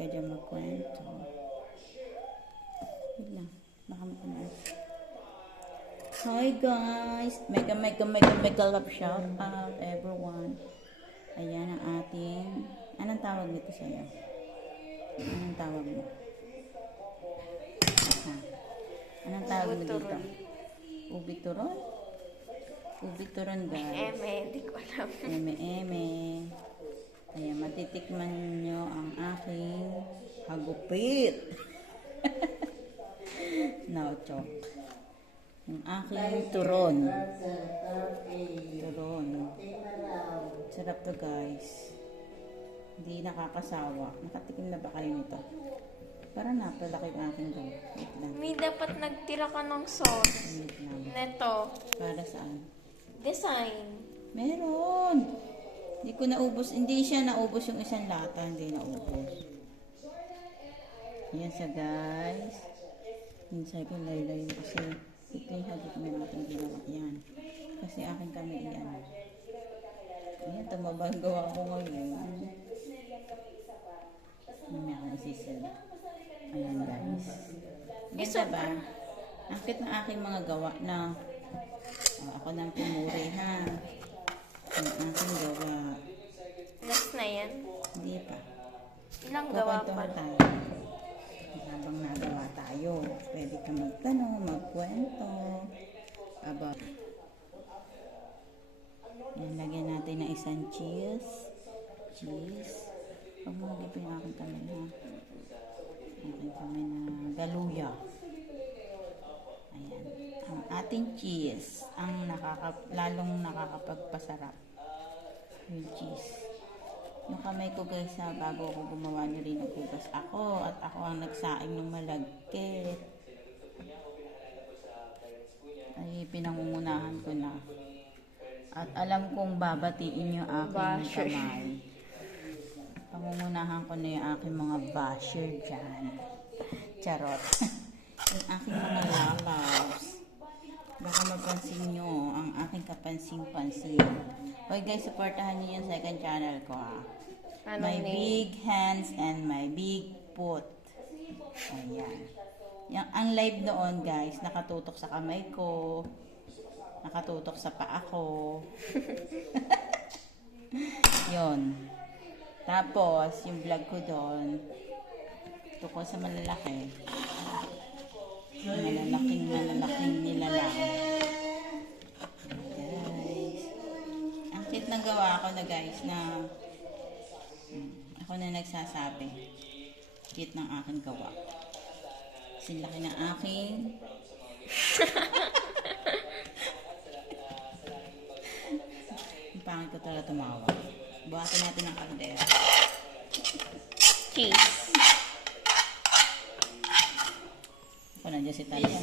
ka dyan magkwento. Wait lang. Baka makunan. Hi guys! Mega love shout out everyone. Ayan ang ating... Anong tawag nito sa'yo? Anong tawag mo? Ha? Anong tawag mo dito? Ubi-turon? Ubi-turon guys. Hindi ko alam. Eme. Ayan, matitikman nyo ang aking hagupit. No, joke. Yung aking turon. Turon. Sarap to guys. Hindi nakakasawa. Nakatikim na ba kayo nito? Parang napalaki ang aking gawin. Wait lang. May dapat nagtira ka ng sauce. Wait lang. Neto. Para saan? Design. Meron! Hindi ko naubos. Hindi siya naubos yung isang lata. Hindi naubos. Yan siya guys. Minsan ko laylay kasi ito yung hagit na natin ginawa. Yan. Kasi akin kami iyan. Ayan, tumabang gawa ko ngayon. May akong isisil. Ayan guys. Ganda ba? Ang cute ng aking mga gawa na ako nang pumuri ha. Ang aking gawa. Last na yan. Hindi pa. Ilang gawa pa? Kukwentuhan tayo. Habang nagawa tayo, pwede ka magtanong, magkwento. About. Yan, lagyan natin ng isang cheese. Cheese. Huwag mo lagyan pa yung aking kamay ha. Aking kamay na galuya. Ayan. Ang ating cheese. Ang lalong nakakapagpasarap. Yung cheese. Yung kamay ko guys ha, bago ako gumawa nyo rin naghugas ako at ako ang nagsaing ng malagkit. Ay, pinangungunahan ko na. At alam kong babatiin yung aking kamay. Pangungunahan ko na yung aking mga basher dyan. Charot. Yung aking mga lalabs. Baka mapansin nyo ang aking kapansin-pansin. Okay guys, supportahan nyo yung second channel ko ha. My big hands and my big foot. Ayan. Ang live noon guys, nakatutok sa kamay ko. Nakatutok sa paa ko. Yun. Tapos, yung vlog ko doon, tukol sa malalaki. Malalaking nilalang. Guys. Ang cute ng gawa ko na guys na ako na nagsasabi. Cute ng aking gawa. Kasi laki ng aking ang pangit ko talaga tumawa. Buhatin natin ng kaldera. Cheese. Ako nandiyan si Talia.